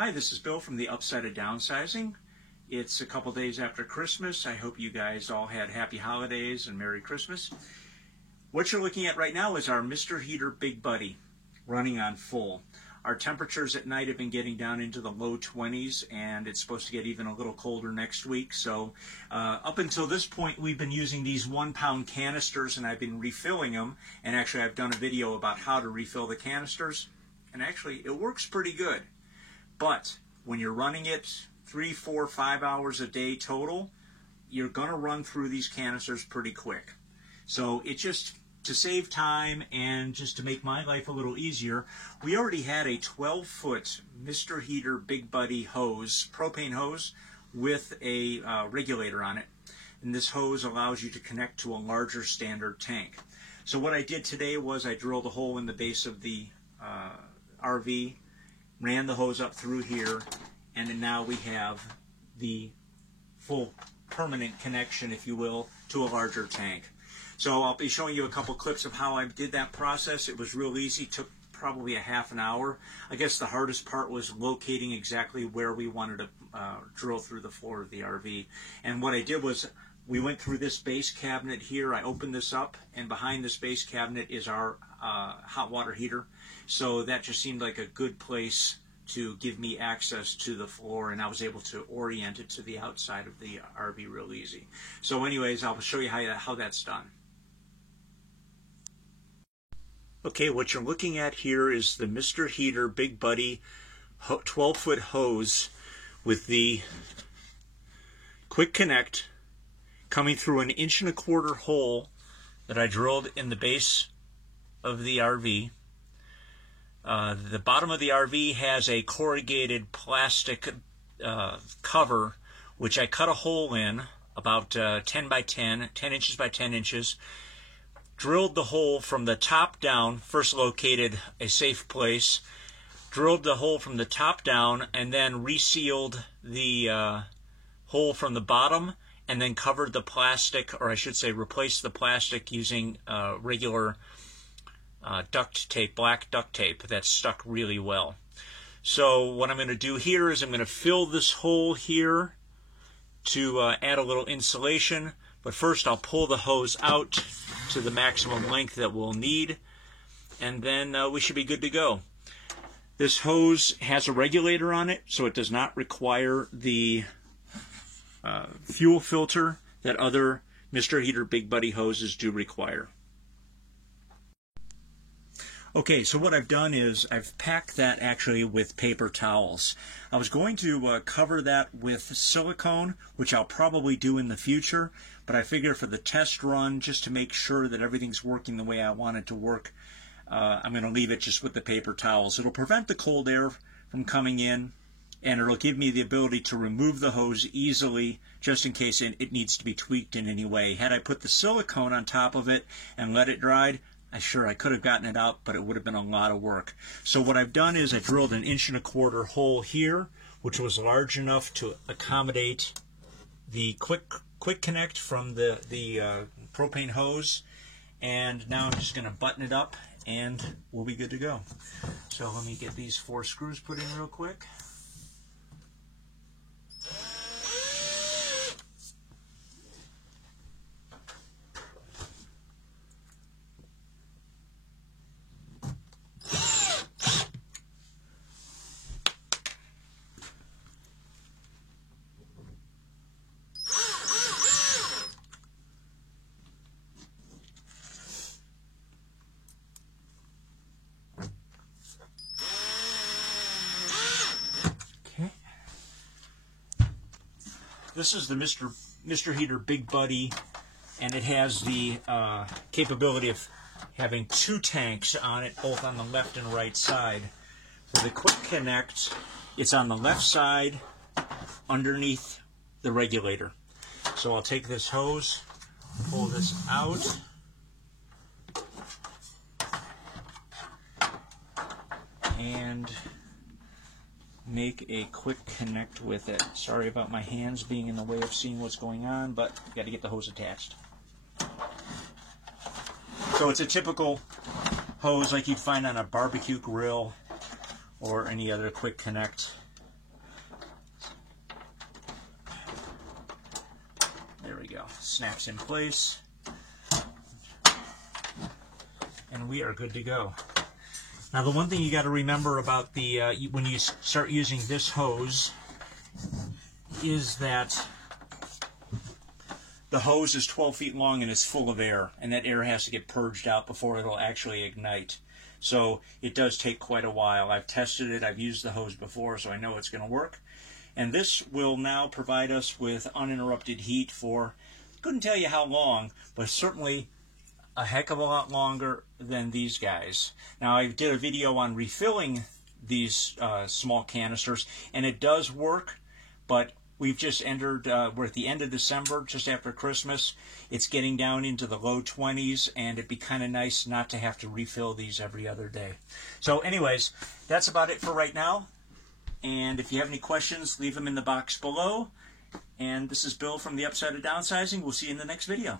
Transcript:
Hi, this is Bill from the Upside of Downsizing. It's a couple days after Christmas. I hope you guys all had happy holidays and Merry Christmas. What you're looking at right now is our Mr. Heater Big Buddy running on full. Our temperatures at night have been getting down into the low 20s, and it's supposed to get even a little colder next week. So up until this point, we've been using these 1-pound canisters, and I've been refilling them. And actually, I've done a video about how to refill the canisters, and actually, it works pretty good. But when you're running it 3, 4, 5 hours a day total, you're going to run through these canisters pretty quick. So it just, to save time and just to make my life a little easier, we already had a 12-foot Mr. Heater Big Buddy hose, propane hose, with a regulator on it. And this hose allows you to connect to a larger standard tank. So what I did today was I drilled a hole in the base of the RV, ran the hose up through here, and then now we have the full permanent connection, if you will, to a larger tank. So I'll be showing you a couple clips of how I did that process. It was real easy, took probably a half an hour. I guess the hardest part was locating exactly where we wanted to drill through the floor of the RV. And what I did was we went through this base cabinet here. I opened this up, and behind this base cabinet is our hot water heater. So that just seemed like a good place to give me access to the floor, and I was able to orient it to the outside of the RV real easy. So anyways, I'll show you how that's done. Okay, what you're looking at here is the Mr. Heater Big Buddy 12-foot hose with the quick connect coming through an 1.25 inch hole that I drilled in the base of the RV. The bottom of the RV has a corrugated plastic cover, which I cut a hole in about 10 by 10, 10 inches by 10 inches. Drilled the hole from the top down, first located a safe place, drilled the hole from the top down, and then resealed the hole from the bottom, and then covered the plastic, or I should say replaced the plastic using regular duct tape, black duct tape that stuck really well. So what I'm going to do here is I'm going to fill this hole here to add a little insulation, but first I'll pull the hose out to the maximum length that we'll need, and then we should be good to go. This hose has a regulator on it, so it does not require the fuel filter that other Mr. Heater Big Buddy hoses do require. Okay, so what I've done is I've packed that actually with paper towels. I was going to cover that with silicone, which I'll probably do in the future, but I figure for the test run, just to make sure that everything's working the way I want it to work, I'm going to leave it just with the paper towels. It'll prevent the cold air from coming in, and it'll give me the ability to remove the hose easily, just in case it needs to be tweaked in any way. Had I put the silicone on top of it and let it dry, I could have gotten it out, but it would have been a lot of work. So what I've done is I drilled an 1.25 inch hole here, which was large enough to accommodate the quick connect from the propane hose. And now I'm just going to button it up, and we'll be good to go. So let me get these 4 screws put in real quick. This is the Mr. Heater Big Buddy, and it has the capability of having 2 tanks on it, both on the left and right side. For the quick connect, it's on the left side underneath the regulator. So I'll take this hose, pull this out, and make a quick connect with it. Sorry about my hands being in the way of seeing what's going on, but you got to get the hose attached. So it's a typical hose like you'd find on a barbecue grill or any other quick connect go. Snaps in place. And we are good to go. Now the one thing you got to remember about the when you start using this hose is that the hose is 12 feet long and it's full of air, and that air has to get purged out before it'll actually ignite. So it does take quite a while. I've tested it, I've used the hose before, so I know it's going to work. And this will now provide us with uninterrupted heat for, couldn't tell you how long, but certainly a heck of a lot longer than these guys. Now I did a video on refilling these small canisters, and it does work, but we've just entered, we're at the end of December, just after Christmas. It's getting down into the low 20s, and it'd be kind of nice not to have to refill these every other day. So anyways, that's about it for right now. And if you have any questions, leave them in the box below. And this is Bill from The Upside of Downsizing. We'll see you in the next video.